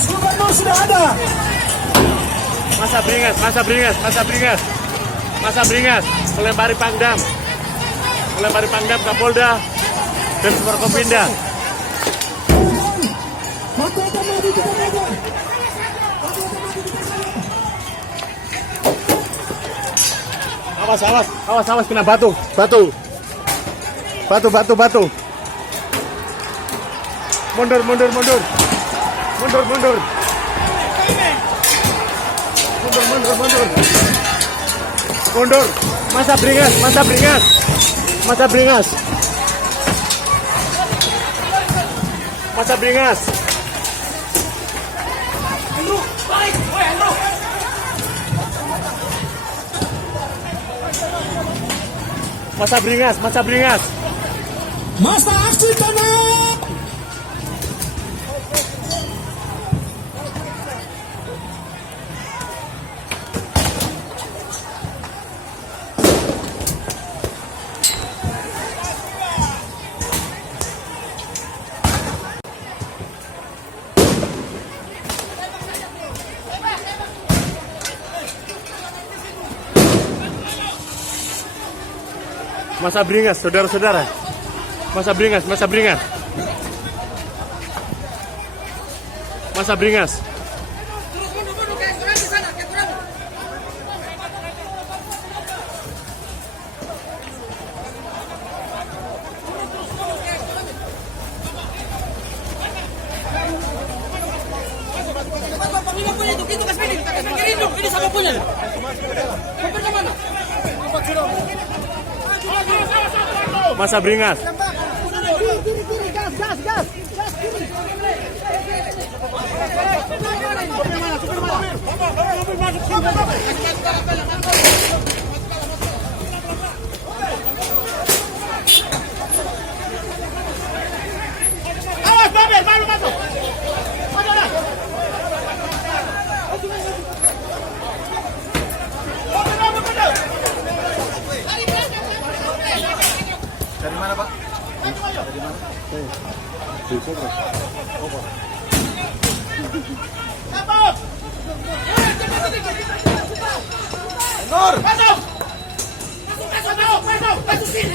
Gubernur sudah ada. Masa beringas, melempari Pangdam, Kapolda, dan Forkopimda. Awas, kena batu. Mundur. Mundur. Masa beringas. Masa aksi tanah. Masa beringas, saudara-saudara. Masa beringas. Ini sama punya. Masa beringas. Gas. Awas, Babel, malu masuk. Dari mana, Pak? Dari mana? Dari Polres. Nur! Masuk sini!